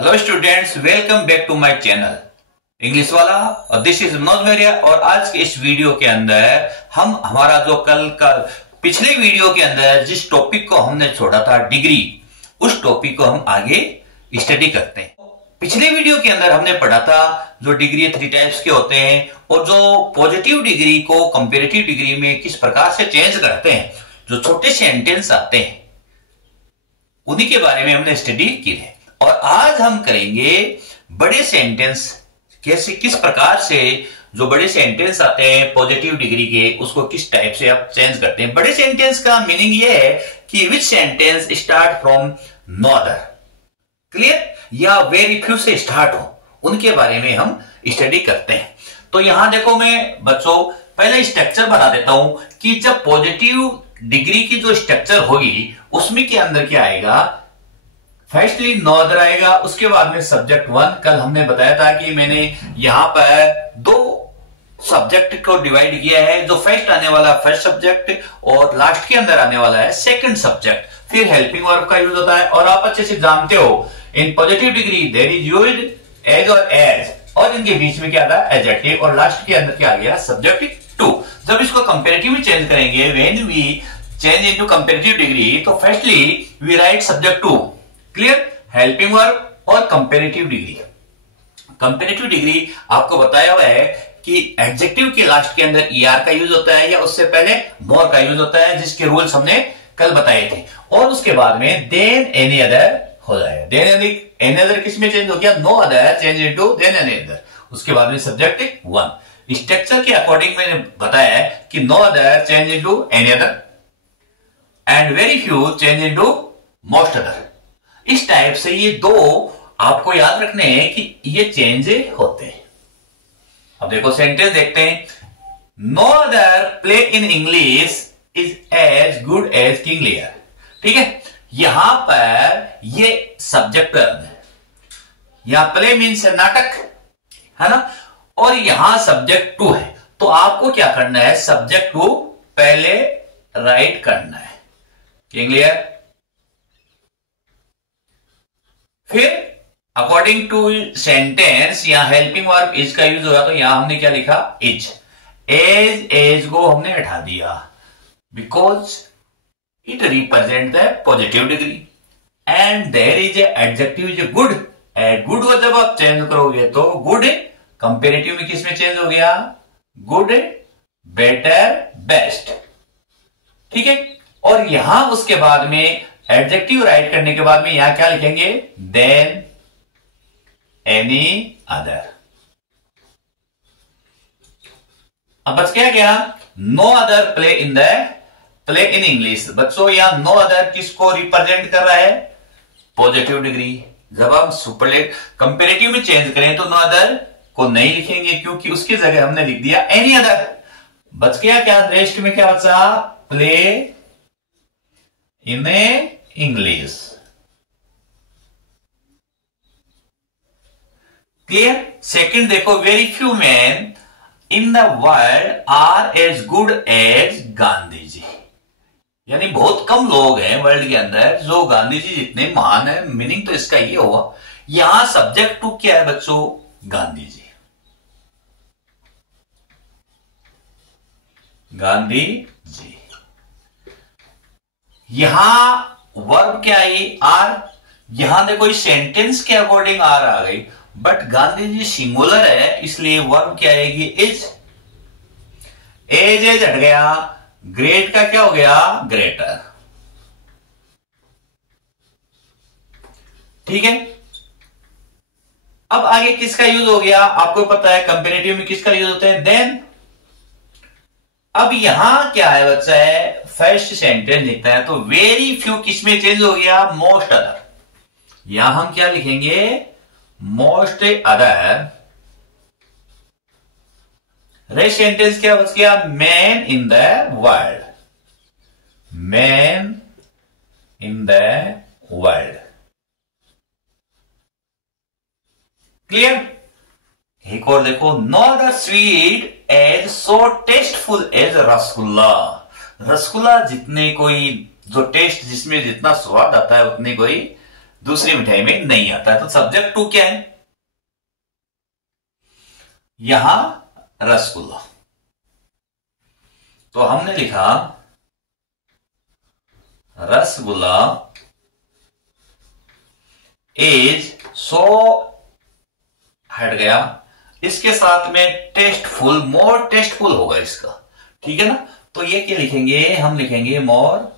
Hello students, welcome back to my channel English वाला। और this is Manoj Maurya. और आज के इस वीडियो के अंदर हम हमारा जो कल का पिछले वीडियो के अंदर जिस टॉपिक को हमने छोड़ा था डिग्री, उस टॉपिक को हम आगे स्टडी करते हैं। पिछले वीडियो के अंदर हमने पढ़ा था जो डिग्री 3 टाइप्स के होते हैं और जो पॉजिटिव डिग्री को कंपैरेटिव डिग्री में किस प्रकार से चेंज करते हैं, जो छोटे सेंटेंस आते हैं उन्हीं के बारे में हमने स्टडी की है। और आज हम करेंगे बड़े सेंटेंस कैसे, किस प्रकार से जो बड़े सेंटेंस आते हैं पॉजिटिव डिग्री के, उसको किस टाइप से आप चेंज करते हैं। बड़े सेंटेंस का मीनिंग यह है कि which sentence start from no other, clear, या वेरी फ्यू से स्टार्ट हो, उनके बारे में हम स्टडी करते हैं। तो यहां देखो, मैं बच्चों पहले स्ट्रक्चर बना देता हूं कि जब पॉजिटिव डिग्री की जो स्ट्रक्चर होगी उसमें के अंदर क्या आएगा। फर्स्टली नो अदर आएगा, उसके बाद में सब्जेक्ट 1। कल हमने बताया था कि मैंने यहां पर 2 सब्जेक्ट को डिवाइड किया है, जो फर्स्ट आने वाला फर्स्ट सब्जेक्ट और लास्ट के अंदर आने वाला है सेकंड सब्जेक्ट। फिर हेल्पिंग वर्ब का यूज होता है और आप अच्छे से जानते हो in positive degree there is used as और एज, और इनके बीच में क्या आता है एडजेक्टिव, और लास्ट के अंदर क्या आ गया सब्जेक्ट 2। जब इसको कंपैरेटिव में चेंज करेंगे, when we change into comparative degree, तो firstly we write subject 2, clear, helping verb और कंपैरेटिव डिग्री। कंपैरेटिव डिग्री आपको बताया हुआ है कि एडजेक्टिव के लास्ट के अंदर ईआर का यूज होता है या उससे पहले मोर का यूज होता है, जिसके रूल्स हमने कल बताए थे। और उसके बाद में देन एनी अदर हो जाएगा। देन एनी अदर किस में चेंज हो गया, no other change into than any other. उसके बाद में सब्जेक्ट 1। स्ट्रक्चर के अकॉर्डिंग मैंने बताया है कि no other change into any other and very few change into most other. इस टाइप से ये 2 आपको याद रखने हैं कि ये चेंज होते हैं। अब देखो सेंटेंस देखते हैं। No other play in English is as good as king Lear. ठीक है, यहां पर ये सब्जेक्ट है, यहां प्ले मीन्स नाटक है ना, और यहां सब्जेक्ट 2 है। तो आपको क्या करना है, सब्जेक्ट 2 पहले राइट करना है, किंग लियर। फिर अकॉर्डिंग टू सेंटेंस यहां हेल्पिंग वर्ब इज का यूज होगा, तो यहां हमने क्या लिखा, इज। एज को हमने हटा दिया because it represent the positive degree. And there is adjective is good. Good को जब आप चेंज करोगे तो गुड कंपेरेटिव में किस में चेंज हो गया, गुड, बेटर, बेस्ट। ठीक है, और यहां उसके बाद में एडजेक्टिव राइट करने के बाद में यहां क्या लिखेंगे, देन एनी अदर। अब बच क्या, no other play in English. बच्चों यहां नो अदर किसको रिप्रेजेंट कर रहा है, पॉजिटिव डिग्री। जब हम सुपरलेट कंपेरेटिव में चेंज करें तो नो अदर को नहीं लिखेंगे, क्योंकि उसकी जगह हमने लिख दिया एनी अदर। बच गया क्या, रेस्ट में क्या बचा, play in English. Clear. Second देखो, very few man in the world are as good as Gandhi ji. यानी बहुत कम लोग हैं वर्ल्ड के अंदर जो गांधी जी जितने महान है। मीनिंग तो इसका ये हुआ, यहां सब्जेक्ट 2 क्या है बच्चों, गांधी जी। गांधी जी। यहां वर्ब क्या आई, आर। यहां देखो इस सेंटेंस के अकॉर्डिंग आर आ गई, बट गांधी जी सिंगुलर है इसलिए वर्ब क्या आएगी, इज। एज हट गया, ग्रेट का क्या हो गया, ग्रेटर। ठीक है, अब आगे किसका यूज हो गया, आपको पता है कंपेरेटिव में किसका यूज होता है, देन। अब यहां क्या है बच्चा है, फर्स्ट सेंटेंस लिखता है तो वेरी फ्यू किसमें चेंज हो गया, मोस्ट अदर। यहां हम क्या लिखेंगे, मोस्ट अदर। रेस्ट सेंटेंस क्या बच गया, man in the world, man in the world. Clear. एक और देखो, not a sweet as so tasteful as rasgulla. Rasgulla जितने कोई जो टेस्ट जिसमें जितना स्वाद आता है उतनी कोई दूसरी मिठाई में नहीं आता है। तो सब्जेक्ट टू क्या है यहां? रसगुल्ला। तो हमने लिखा रसगुल्ला इज सो, हट गया, इसके साथ में टेस्टफुल, मोर टेस्टफुल होगा इसका, ठीक है ना। तो ये क्या लिखेंगे? हम लिखेंगे more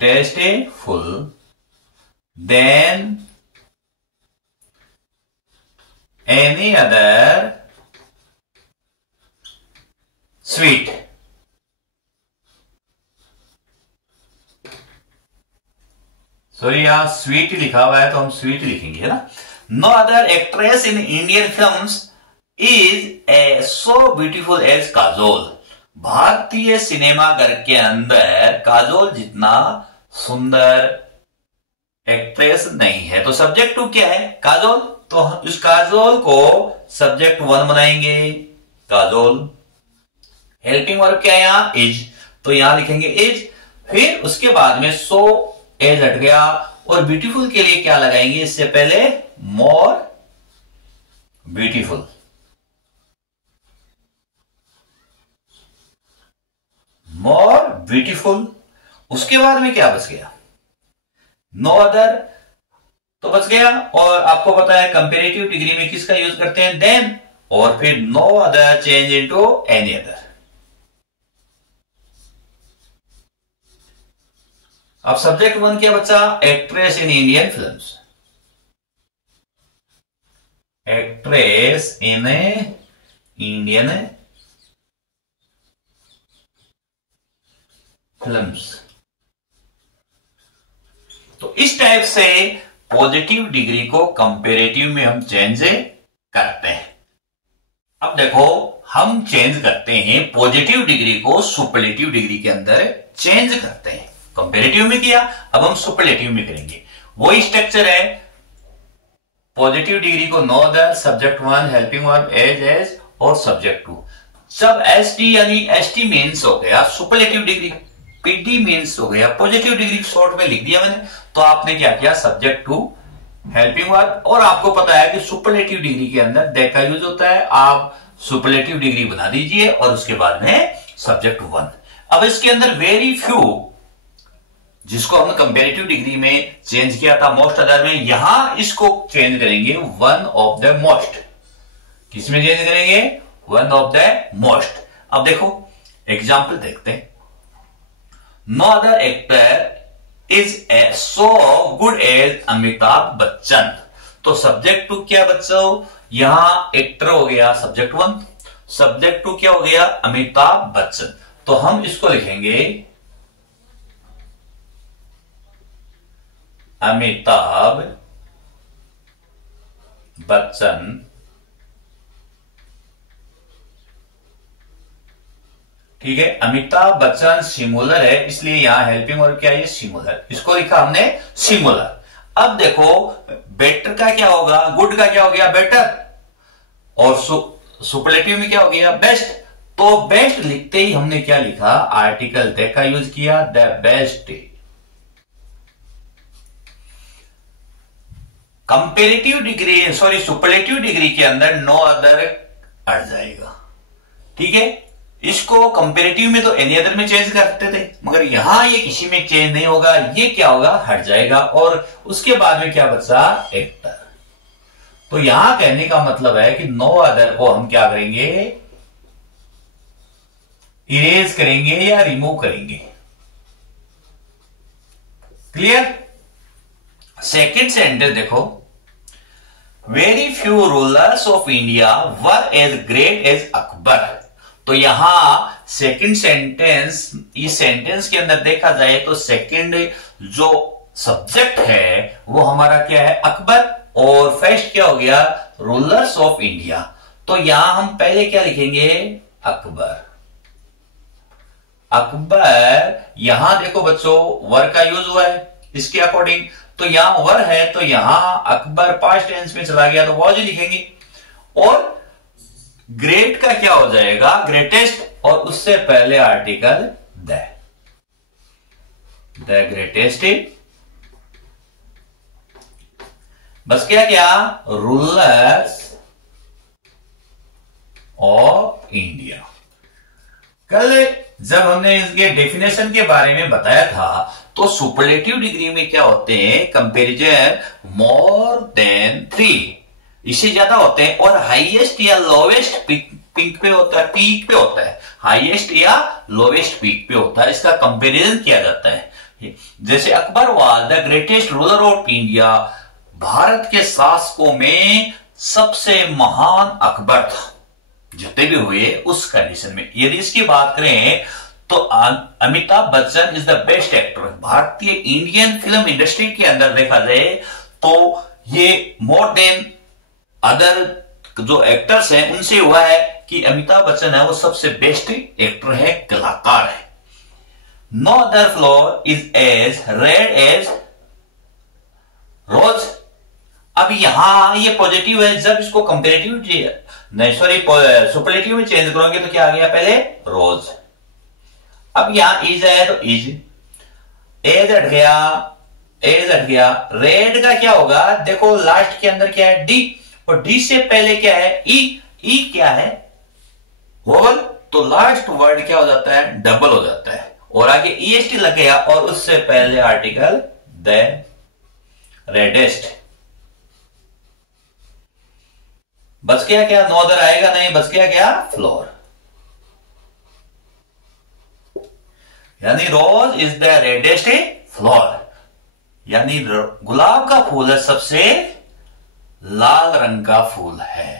tasteful than any other sweet. Sorry यहां स्वीट लिखा हुआ है तो हम स्वीट लिखेंगे, है ना। No other actress in Indian films is a so beautiful as Kajol. भारतीय सिनेमा घर के अंदर काजोल जितना सुंदर एक्ट्रेस नहीं है। तो सब्जेक्ट टू क्या है? काजोल। तो हम इस काजोल को सब्जेक्ट वन बनाएंगे, काजोल। हेल्पिंग वर्ब क्या है यहां? इज। तो यहां लिखेंगे इज। फिर उसके बाद में सो, एज हट गया, और ब्यूटीफुल के लिए क्या लगाएंगे? इससे पहले मोर ब्यूटीफुल, मोर ब्यूटीफुल। उसके बाद में क्या बच गया? नो अदर तो बच गया। और आपको पता है कंपेरेटिव डिग्री में किसका यूज करते हैं? देन। और फिर no other change into any other. अब सब्जेक्ट वन क्या बचा? Actress in Indian films, actress in Indian films. तो इस टाइप से पॉजिटिव डिग्री को कंपेरेटिव में हम चेंज करते हैं। अब देखो हम चेंज करते हैं पॉजिटिव डिग्री को सुपरलेटिव डिग्री के अंदर चेंज करते हैं। कंपेरेटिव में किया, अब हम सुपरलेटिव में करेंगे। वही स्ट्रक्चर है, पॉजिटिव डिग्री को no other, subject one, helping verb as और सब्जेक्ट टू। जब एस टी यानी एस टी मीन्स हो गया सुपरलेटिव डिग्री, पीडी मीन्स हो गया पॉजिटिव डिग्री, शॉर्ट में लिख दिया मैंने। तो आपने क्या किया? Subject two, helping verb. और आपको पता है कि सुपरलेटिव डिग्री के अंदर दैट का यूज होता है। आप सुपरलेटिव डिग्री बना दीजिए और उसके बाद में सब्जेक्ट वन। अब इसके अंदर वेरी फ्यू, जिसको हमने कंपेरेटिव डिग्री में चेंज किया था मोस्ट अदर में, यहां इसको चेंज करेंगे वन ऑफ द मोस्ट। किसमें चेंज करेंगे? One of the most. अब देखो एग्जाम्पल देखते हैं। No other actor is a so good as Amitabh Bachchan. तो सब्जेक्ट टू क्या बच्चों? यहां एक्टर हो गया सब्जेक्ट वन, सब्जेक्ट टू क्या हो गया? अमिताभ बच्चन। तो हम इसको लिखेंगे अमिताभ बच्चन, ठीक है। अमिताभ बच्चन सिमुलर है, इसलिए यहां हेल्पिंग वर्ब क्या है? सिमुलर। इसको लिखा हमने सिमुलर। अब देखो बेटर का क्या होगा? गुड का क्या हो गया? बेटर। और सुपरलेटिव में क्या हो गया? बेस्ट। तो बेस्ट लिखते ही हमने क्या लिखा? आर्टिकल द का यूज किया, the best. Comparative degree, sorry superlative degree के अंदर नो अदर अड़ जाएगा, ठीक है। इसको कंपेरेटिव में तो एनी अदर में चेंज करते थे, मगर यहां ये किसी में चेंज नहीं होगा। ये क्या होगा? हट जाएगा। और उसके बाद में क्या बचा? एक्टर। तो यहां कहने का मतलब है कि नो अदर को हम क्या करेंगे? इरेज करेंगे या रिमूव करेंगे। क्लियर? सेकेंड सेंटेंस देखो, very few rulers of India were as great as Akbar. तो यहां सेकंड सेंटेंस, इस सेंटेंस के अंदर देखा जाए तो सेकंड जो सब्जेक्ट है वो हमारा क्या है? अकबर। और फर्स्ट क्या हो गया? Rulers of India. तो यहां हम पहले क्या लिखेंगे? अकबर। अकबर। यहां देखो बच्चों वर का यूज हुआ है इसके अकॉर्डिंग, तो यहां वर है तो यहां अकबर पास्ट टेंस में चला गया तो वॉज लिखेंगे। और ग्रेट का क्या हो जाएगा? ग्रेटेस्ट। और उससे पहले आर्टिकल द। द ग्रेटेस्ट, बस क्या क्या, रूलर्स ऑफ इंडिया। कल जब हमने इसके डेफिनेशन के बारे में बताया था तो सुपरलेटिव डिग्री में क्या होते हैं, कंपैरिजन मोर देन 3, इससे ज्यादा होते हैं, और हाईएस्ट या लोवेस्ट पीक पे होता है, पीक पे होता है, हाईएस्ट या लोवेस्ट पीक पे होता है, इसका कंपैरिजन किया जाता है। जैसे Akbar was the greatest ruler of India, Bharat के शासकों में सबसे महान अकबर था जितने भी हुए उस कंडीशन में। यदि इसकी बात करें तो Amitabh Bachchan is the best actor. भारतीय इंडियन फिल्म इंडस्ट्री के अंदर देखा जाए तो ये मोर देन अदर जो एक्टर्स हैं उनसे हुआ है कि अमिताभ बच्चन है वो सबसे बेस्ट एक्टर है, कलाकार है। No other flower is as red as rose. अब यहां ये पॉजिटिव है, जब इसको कंपेरेटिव नहीं सॉरी सुपरलेटिव में चेंज करोगे तो क्या आ गया, पहले रोज। अब यहां इज है तो इज, एज हट गया, एज हट गया, रेड का क्या होगा, देखो लास्ट के अंदर क्या है, डी, और डी से पहले क्या है, ई, ई क्या है, होल, तो लास्ट वर्ड क्या हो जाता है, डबल हो जाता है, और आगे ईएसटी लग गया, और उससे पहले आर्टिकल द रेडेस्ट। बच गया क्या, नो अदर आएगा नहीं, बच गया क्या, फ्लोर। यानी रोज इज द रेडेस्ट फ्लोर, यानी गुलाब का फूल है सबसे लाल रंग का फूल है।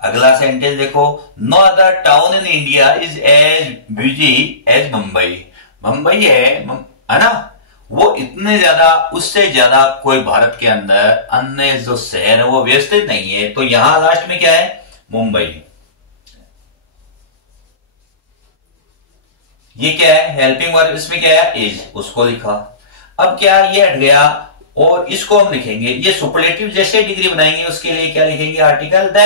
अगला सेंटेंस देखो, no other town in India is as busy as Mumbai. Mumbai है ना, वो इतने ज्यादा, उससे ज्यादा कोई भारत के अंदर अन्य जो शहर है वो व्यवस्थित नहीं है, तो यहां लास्ट में क्या है, मुंबई। ये क्या है, हेल्पिंग वर्ब, इसमें क्या है, इज, उसको लिखा। अब क्या, ये हट गया, और इसको हम लिखेंगे, ये सुपरलेटिव जैसे डिग्री बनाएंगे उसके लिए क्या लिखेंगे, आर्टिकल द।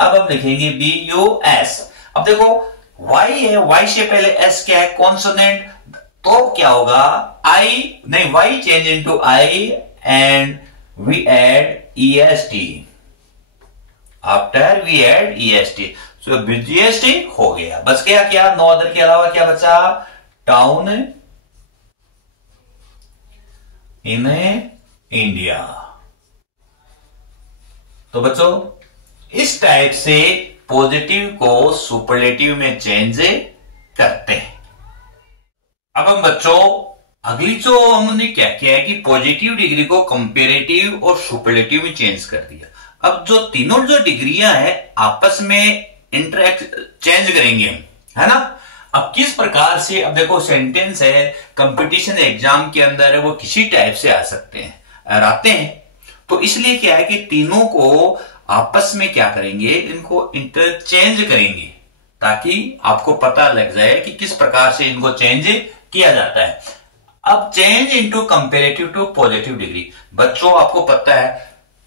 अब हम लिखेंगे बी यू एस। अब देखो वाई है, वाई से पहले एस क्या है, कॉन्सोनेंट, तो क्या होगा, आई नहीं, Y change into I and we add E S T, after we add E S T, so biggest हो गया। बस गया क्या, नो अदर के अलावा क्या बचा, टाउन इन इंडिया। तो बच्चों इस टाइप से पॉजिटिव को सुपरलेटिव में चेंज करते हैं। अब हम बच्चों अगली जो हमने क्या किया है कि पॉजिटिव डिग्री को कंपेरेटिव और सुपरलेटिव में चेंज कर दिया। अब जो तीनों जो डिग्रियां हैं आपस में इंटरेक्ट चेंज करेंगे हम, है ना। अब किस प्रकार से, अब देखो सेंटेंस है, कंपटीशन एग्जाम के अंदर है वो किसी टाइप से आ सकते हैं और आते हैं, तो इसलिए क्या है कि तीनों को आपस में क्या करेंगे, इनको इंटरचेंज करेंगे ताकि आपको पता लग जाए कि किस प्रकार से इनको चेंज किया जाता है। अब change into comparative to positive degree, बच्चों आपको पता है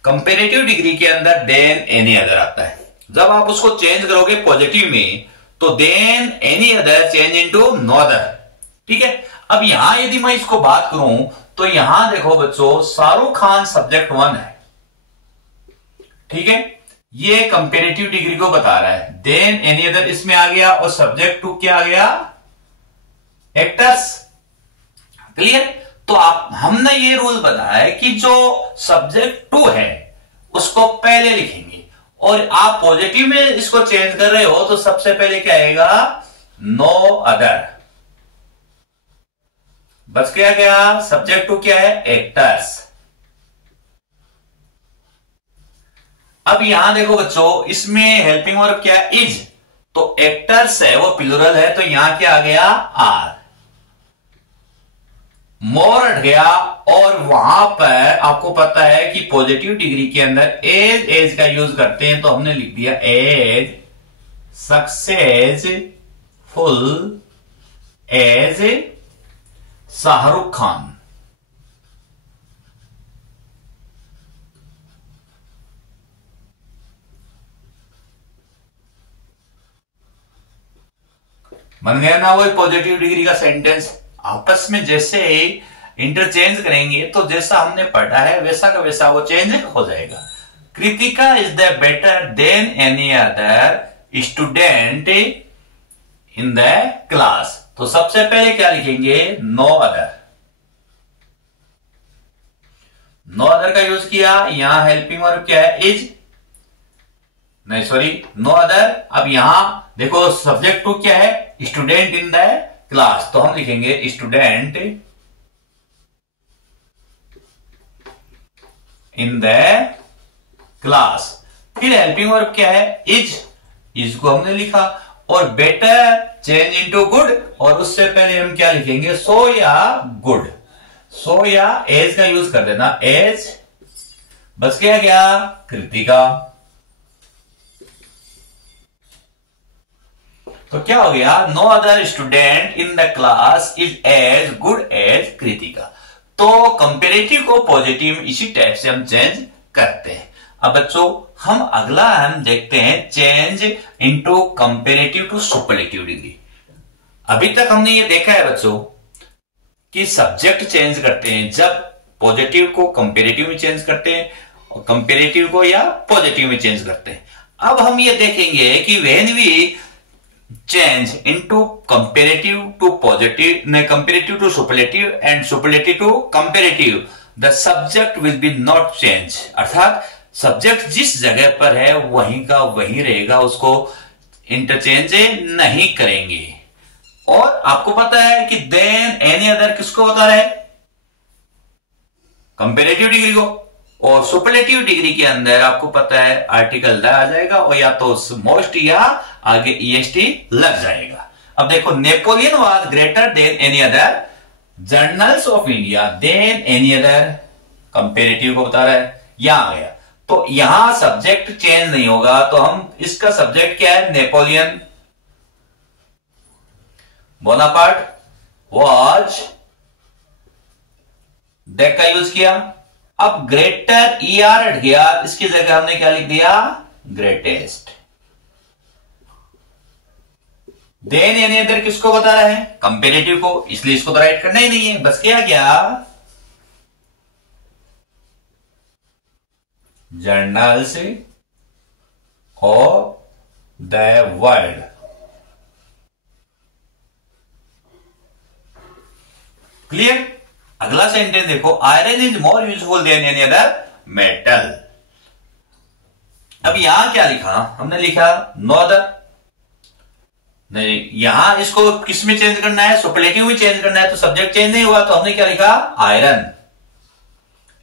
कंपेरेटिव डिग्री के अंदर देन एनी अदर आता है। जब आप उसको चेंज करोगे पॉजिटिव में तो than any other change into no other, ठीक है। अब यहां यदि मैं इसको बात करूं तो यहां देखो बच्चों शाहरुख खान सब्जेक्ट 1 है, ठीक है, ये कंपेरेटिव डिग्री को बता रहा है, देन एनी अदर इसमें आ गया, और सब्जेक्ट 2 क्या आ गया, एक्टर्स, क्लियर। तो आप हमने ये रूल बनाया है कि जो सब्जेक्ट 2 है उसको पहले लिखेंगे, और आप पॉजिटिव में इसको चेंज कर रहे हो तो सबसे पहले क्या आएगा, नो अदर। बच गया क्या, सब्जेक्ट 2 क्या है, एक्टर्स। अब यहां देखो बच्चों इसमें हेल्पिंग वर्ब क्या है, इज, तो एक्टर्स है वो प्लूरल है, तो यहां क्या आ गया, आर। मोर हट गया, और वहां पर आपको पता है कि पॉजिटिव डिग्री के अंदर एज, एज का यूज करते हैं, तो हमने लिख दिया as successful as Shahrukh Khan. बन गया ना वो पॉजिटिव डिग्री का सेंटेंस। आपस में जैसे इंटरचेंज करेंगे तो जैसा हमने पढ़ा है वैसा का वैसा वो चेंज हो जाएगा। Kritika is the better than any other student in the class. तो सबसे पहले क्या लिखेंगे, नो अदर। नो अदर का यूज किया, यहां हेल्पिंग वर्ब क्या है, इज, नहीं सॉरी नो अदर। अब यहां देखो सब्जेक्ट टू क्या है, स्टूडेंट इन द क्लास, तो हम लिखेंगे स्टूडेंट इन द क्लास। फिर हेल्पिंग वर्ब क्या है, इज को हमने लिखा, और बेटर चेंज इनटू गुड, और उससे पहले हम क्या लिखेंगे, सो या गुड। सो या एज का यूज कर देना, एज, बस क्या गया कृतिका। तो क्या हो गया, no other student in the class is as good as Kritika. तो कंपेरेटिव को पॉजिटिव इसी टाइप से हम चेंज करते हैं। अब बच्चों हम अगला हम देखते हैं change into comparative to superlative degree. अभी तक हमने ये देखा है बच्चों कि सब्जेक्ट चेंज करते हैं, जब पॉजिटिव को कंपेरेटिव में चेंज करते हैं और कंपेरेटिव को या पॉजिटिव में चेंज करते हैं। अब हम ये देखेंगे कि when we change into comparative to positive, comparative to superlative and superlative to comparative, the subject will be not change. अर्थात सब्जेक्ट जिस जगह पर है वहीं का वहीं रहेगा, उसको इंटरचेंज नहीं करेंगे। और आपको पता है कि देन एनी अदर किसको बता रहा है, कंपेरेटिव डिग्री को, और सुपरलेटिव डिग्री के अंदर आपको पता है आर्टिकल द आ जाएगा, और या तो मोस्ट या आगे ईएसटी लग जाएगा। अब देखो Napoleon was greater than any other generals of India, than any other comparative को बता रहा है, यहां आ गया। तो यहां सब्जेक्ट चेंज नहीं होगा, तो हम इसका सब्जेक्ट क्या है, नेपोलियन बोनापार्ट वाज, दैट का यूज किया। अब ग्रेटर ईआर हट गया, इसकी जगह हमने क्या लिख दिया, ग्रेटेस्ट। देन एनी अदर किसको बता रहा है, कंपेरेटिव को, इसलिए इसको तो राइट करना ही नहीं है, बस क्या generals of the world. Clear. अगला सेंटेंस देखो, iron is more useful than any other metal. अब यहां क्या लिखा, हमने लिखा नो अदर, नहीं यहां इसको किस में चेंज करना है, सुपरलेटिव में चेंज करना है, तो सब्जेक्ट चेंज नहीं हुआ, तो हमने क्या लिखा, आयरन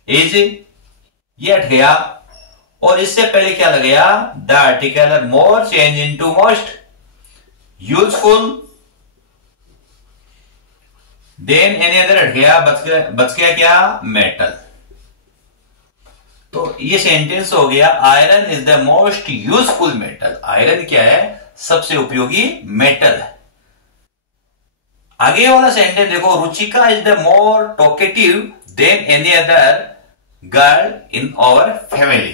इज, ये हट गया, और इससे पहले क्या लग गया, the article more change into most useful, than any other हट गया, बच गया क्या, मेटल। तो ये सेंटेंस हो गया, iron is the most useful metal. Iron क्या है, सबसे उपयोगी मेटल है। आगे वाला सेंटेंस देखो, Ruchika is the more talkative than any other girl in our family.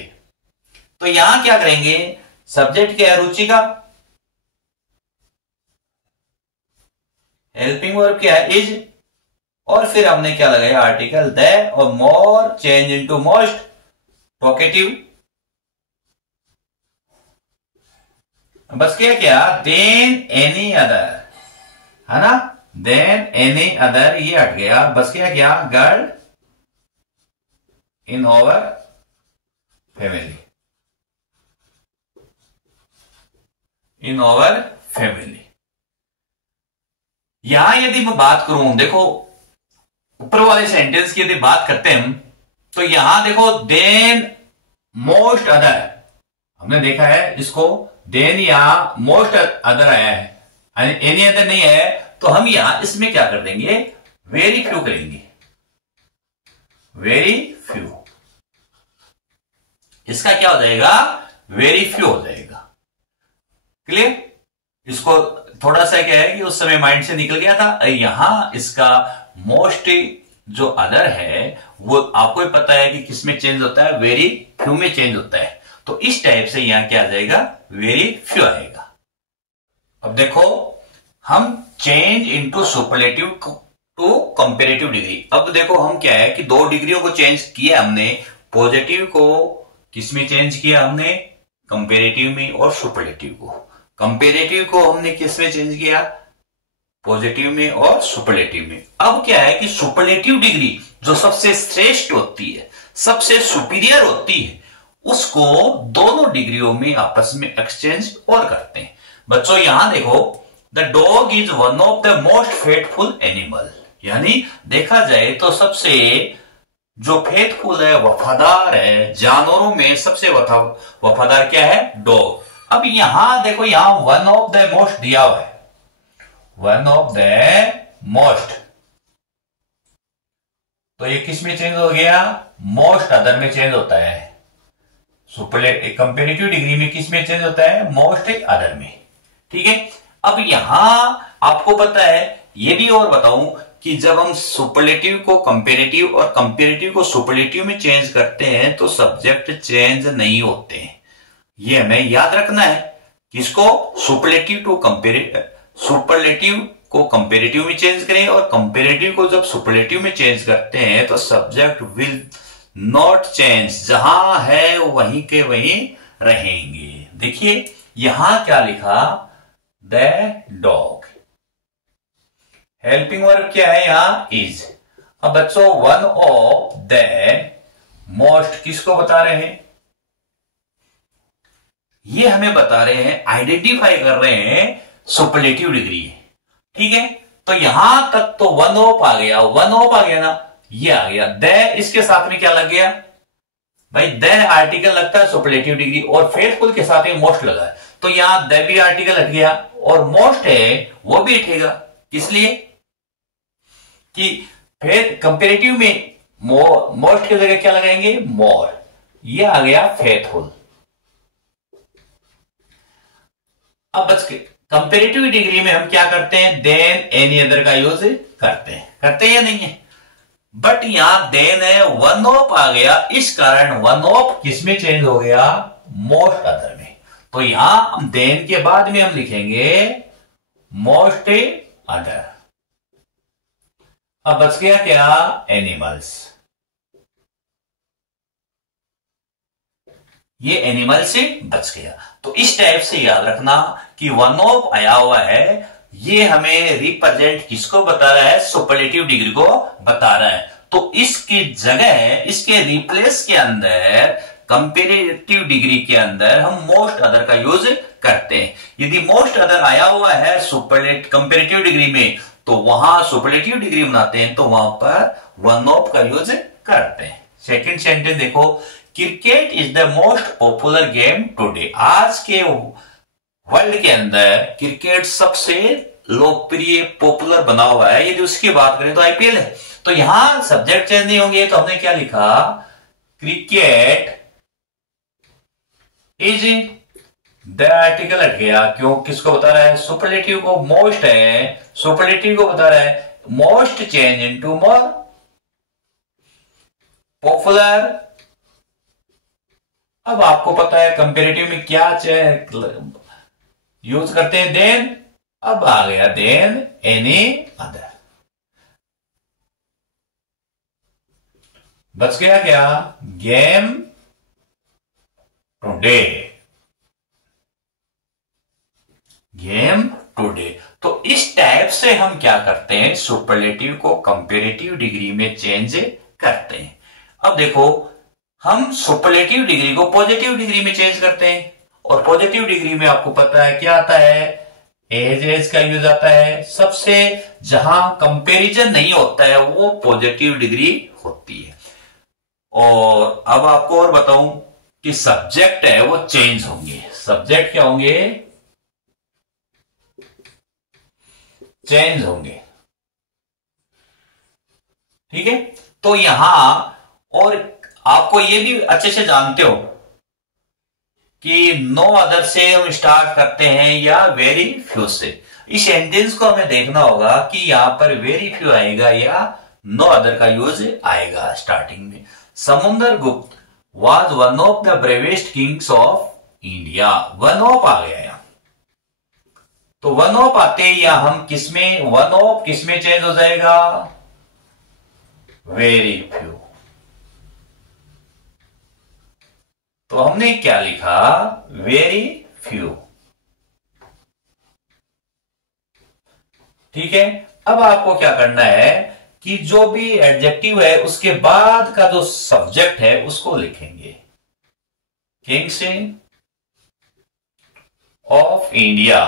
तो यहां क्या करेंगे, सब्जेक्ट क्या है, रुचिका, हेल्पिंग वर्ब क्या है, इज, और फिर हमने क्या लगाया, आर्टिकल द, और मोर चेंज इनटू मोस्ट टॉकेटिव, बस क्या देन एनी अदर, है ना, देन एनी अदर ये हट गया, बस क्या girl in our family, in our family. यहां यदि मैं बात करूं, देखो ऊपर वाले सेंटेंस की यदि बात करते हैं हम, तो यहां देखो देन मोस्ट अदर, हमने देखा है इसको, देन यहां मोस्ट अदर आया है, एनी अदर नहीं है, तो हम यहां इसमें क्या कर देंगे, वेरी फ्यू करेंगे, वेरी फ्यू। इसका क्या हो जाएगा, वेरी फ्यू हो जाएगा। क्लियर। इसको थोड़ा सा क्या है कि उस समय माइंड से निकल गया था, यहां इसका मोस्ट जो अदर है वो आपको ही पता है कि किसमें चेंज होता है, वेरी फ्यू में चेंज होता है, तो इस टाइप से यहां क्या आ जाएगा, वेरी फ्यू आएगा। अब देखो हम change into superlative to comparative degree. अब देखो हम क्या है कि दो डिग्रियों को चेंज किया हमने, पॉजिटिव को किसमें चेंज किया हमने, कंपेरेटिव में, और सुपरलेटिव को, कंपेरेटिव को हमने किसमें चेंज किया, पॉजिटिव में और सुपरलेटिव में। अब क्या है कि सुपरलेटिव डिग्री जो सबसे श्रेष्ठ होती है, सबसे सुपीरियर होती है, उसको दोनों डिग्रियों में आपस में एक्सचेंज और करते हैं। बच्चों यहां देखो, the dog is one of the most faithful animal, यानी देखा जाए तो सबसे जो फेथफुल है, वफादार है, जानवरों में सबसे वफादार क्या है, डॉग। अब यहां देखो, यहां वन ऑफ द मोस्ट दिया हुआ है, वन ऑफ द मोस्ट, तो ये किस में चेंज हो गया, मोस्ट अदर में चेंज होता है। कंपेरेटिव डिग्री में किस में चेंज होता है, मोस्ट अदर में। ठीक है, अब यहां आपको पता है, ये भी और बताऊं कि जब हम सुपरलेटिव को कंपेरेटिव और कंपेरेटिव को सुपरलेटिव में चेंज करते हैं तो सब्जेक्ट चेंज नहीं होते हैं। ये हमें याद रखना है। किसको, सुपरलेटिव टू कंपेरेटिव, सुपरलेटिव को कंपेरेटिव में चेंज करें और कंपेरेटिव को जब सुपरलेटिव में चेंज करते हैं तो सब्जेक्ट विल नॉट चेंज, जहां है वहीं के वहीं रहेंगे। देखिए यहां क्या लिखा, द डॉग, हेल्पिंग वर्ब क्या है यहां, इज। अब बच्चों वन ऑफ द मोस्ट किसको बता रहे हैं, ये हमें बता रहे हैं, आइडेंटिफाई कर रहे हैं सुपरलेटिव डिग्री। ठीक है, तो यहां तक तो वन ऑफ आ गया, वन ऑफ आ गया ना, ये आ गया। द इसके साथ में क्या लग गया भाई, द आर्टिकल लगता है सुपरलेटिव डिग्री, और फेथफुल के साथ में मोस्ट लगा है, तो यहां द भी आर्टिकल हट गया और मोस्ट है वो भी हटेगा। इसलिए कि फेथ कंपेरेटिव में मोस्ट की जगह क्या लगाएंगे, मोर, ये आ गया फेथफुल। अब बच के कंपेरेटिव डिग्री में हम क्या करते हैं, देन एनी अदर का यूज करते हैं या नहीं है। बट यहां देन है, वन ऑफ आ गया, इस कारण वन ऑफ किसमें चेंज हो गया, मोस्ट अदर में। तो यहां देन के बाद में हम लिखेंगे मोस्ट अदर। अब बच गया क्या, एनिमल्स, ये एनिमल से बच गया। तो इस टाइप से याद रखना कि वन ऑफ आया हुआ है, ये हमें रिप्रेजेंट किसको बता रहा है, सुपरलेटिव डिग्री को बता रहा है। तो इसकी जगह, इसके रिप्लेस के अंदर, कंपेरेटिव डिग्री के अंदर हम मोस्ट अदर का यूज करते हैं। यदि मोस्ट अदर आया हुआ है कंपेरेटिव डिग्री में, तो वहां सुपरलेटिव डिग्री बनाते हैं, तो वहां पर वन ऑफ का यूज करते हैं। सेकंड सेंटेंस देखो, cricket is the most popular game today. आज के वर्ल्ड के अंदर क्रिकेट सबसे लोकप्रिय, पॉपुलर बना हुआ है। यदि उसकी बात करें तो आईपीएल है। तो यहां सब्जेक्ट चेंज नहीं होंगे, तो हमने क्या लिखा, क्रिकेट इज, द आर्टिकल हट गया, क्यों, किसको बता रहा है, सुपरलेटिव को, मोस्ट है, सुपरलेटिव को बता रहा है, most change into more, popular. अब आपको पता है कंपेरेटिव में क्या यूज करते हैं, देन। अब आ गया देन एनी अदर, बच गया क्या, गेम टुडे, गेम टुडे। तो इस टाइप से हम क्या करते हैं, सुपरलेटिव को कंपेरेटिव डिग्री में चेंज करते हैं। अब देखो, हम सुपरलेटिव डिग्री को पॉजिटिव डिग्री में चेंज करते हैं, और पॉजिटिव डिग्री में आपको पता है क्या आता है, एज का यूज आता है। सबसे जहां कंपैरिजन नहीं होता है वो पॉजिटिव डिग्री होती है। और अब आपको और बताऊं कि सब्जेक्ट है वो चेंज होंगे। सब्जेक्ट क्या होंगे, चेंज होंगे। ठीक है, तो यहां, और आपको ये भी अच्छे से जानते हो कि नो अदर से हम स्टार्ट करते हैं या वेरी फ्यू से। इस सेंटेंस को हमें देखना होगा कि यहां पर वेरी फ्यू आएगा या नो अदर का यूज आएगा स्टार्टिंग में। समुद्र गुप्त was one of the bravest kings of India। One of आ गया यहां, तो वन ऑफ आते हैं या हम किसमें, वन ऑफ किसमें चेंज हो जाएगा, वेरी फ्यू। तो हमने क्या लिखा, वेरी फ्यू। ठीक है, अब आपको क्या करना है कि जो भी एडजेक्टिव है उसके बाद का जो सब्जेक्ट है उसको लिखेंगे। Kings of India.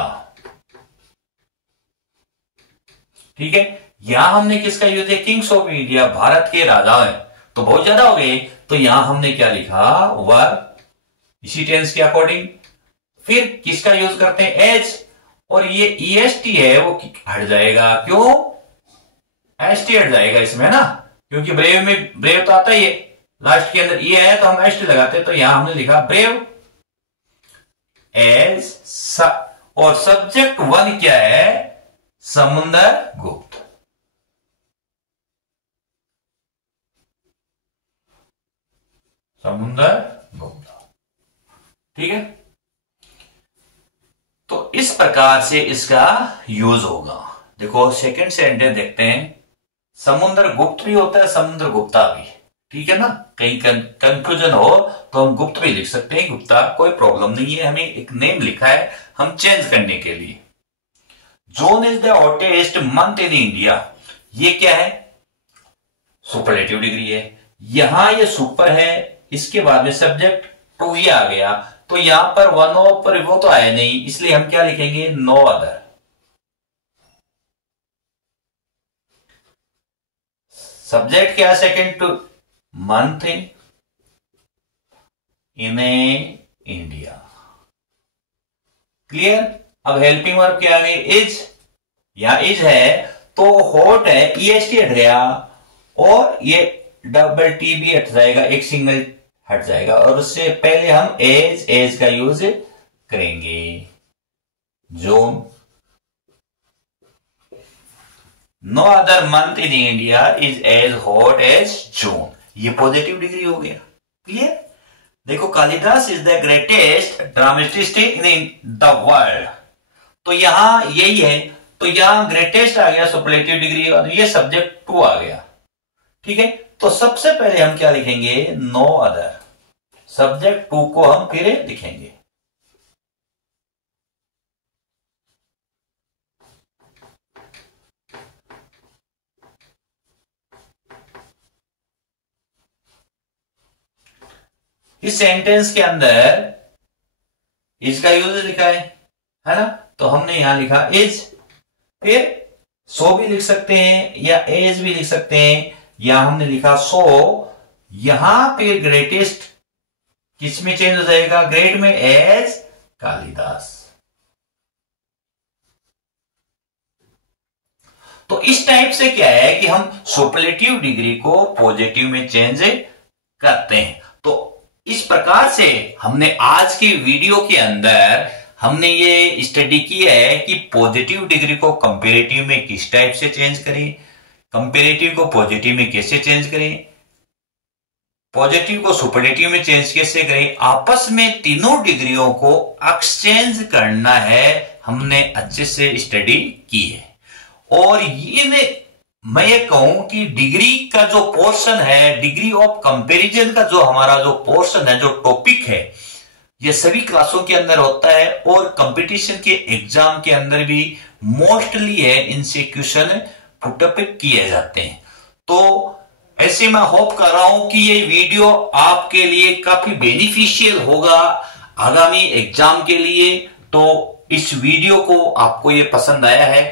ठीक है, यहां हमने किसका यूज है, किंग्स ऑफ इंडिया, भारत के राजा है, तो बहुत ज्यादा हो गए, तो यहां हमने क्या लिखा, वर, इसी टेंस के अकॉर्डिंग। फिर किसका यूज करते हैं, एज, और ये ईएसटी है वो हट जाएगा, क्यों, एसटी हट जाएगा इसमें ना, क्योंकि ब्रेव में ब्रेव तो आता ही है, लास्ट के अंदर ये है तो हम एसटी लगाते हैं, तो यहां हमने लिखा ब्रेव एज, और सब्जेक्ट वन क्या है, समुंदर गुप्त। समुंदर गुप्त। ठीक है, तो इस प्रकार से इसका यूज होगा। देखो सेकंड सेंटेंस देखते हैं, समुद्र गुप्त भी होता है, समुद्र गुप्ता भी। ठीक है ना, कहीं कंफ्यूजन हो तो हम गुप्त भी लिख सकते हैं, गुप्ता, कोई प्रॉब्लम नहीं है। हमें एक नेम लिखा है हम चेंज करने के लिए। June is the hottest month in India, ये क्या है, सुपरलेटिव डिग्री है। यहां ये सुपर है, इसके बाद में सब्जेक्ट टू ही आ गया, तो यहां पर वन ऑफ पर वो तो आया नहीं, इसलिए हम क्या लिखेंगे, नो अदर। सब्जेक्ट क्या है, second to, month in India. Clear. अब हेल्पिंग वर्ब क्या आ गई, इज, या इज है तो हॉट है, ईएसटी हट गया, और ये डबल टी भी हट जाएगा, एक सिंगल हट जाएगा, और उससे पहले हम एज का यूज करेंगे। June, no other month in India is as hot as June, ये पॉजिटिव डिग्री हो गया। क्लियर। देखो, Kalidas is the greatest dramatist in the world, तो यहां यही है, तो यहां ग्रेटेस्ट आ गया सुपरलेटिव डिग्री, और ये सब्जेक्ट टू आ गया। ठीक है, तो सबसे पहले हम क्या लिखेंगे, नो अदर, सब्जेक्ट टू को हम फिर लिखेंगे। इस सेंटेंस के अंदर इसका यूज लिखा है ना, तो हमने यहां लिखा इज, फिर सो भी लिख सकते हैं या एज भी लिख सकते हैं, या हमने लिखा सो, यहां पे ग्रेटेस्ट किस में चेंज हो जाएगा, ग्रेट में, एज कालिदास। तो इस टाइप से क्या है कि हम सुपरलेटिव डिग्री को पॉजिटिव में चेंज करते हैं। तो इस प्रकार से हमने आज की वीडियो के अंदर हमने ये स्टडी की है कि पॉजिटिव डिग्री को कंपेरेटिव में किस टाइप से चेंज करें, कंपेरेटिव को पॉजिटिव में कैसे चेंज करें, पॉजिटिव को सुपरलेटिव में चेंज कैसे करें, आपस में तीनों डिग्रियों को एक्सचेंज करना है, हमने अच्छे से स्टडी की है। और ये मैं ये कहूं कि डिग्री का जो पोर्शन है, डिग्री ऑफ कंपैरिजन का जो हमारा जो पोर्शन है, जो टॉपिक है, ये सभी क्लासों के अंदर होता है, और कंपटीशन के एग्जाम के अंदर भी मोस्टली है इनसे क्वेश्चन पुटअप किए जाते हैं। तो ऐसे मैं होप कर रहा हूं कि ये वीडियो आपके लिए काफी बेनिफिशियल होगा आगामी एग्जाम के लिए। तो इस वीडियो को आपको ये पसंद आया है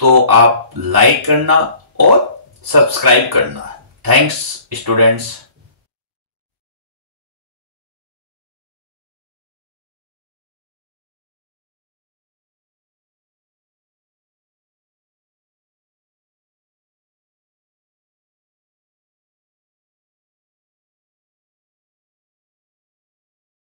तो आप लाइक करना और सब्सक्राइब करना। Thanks students.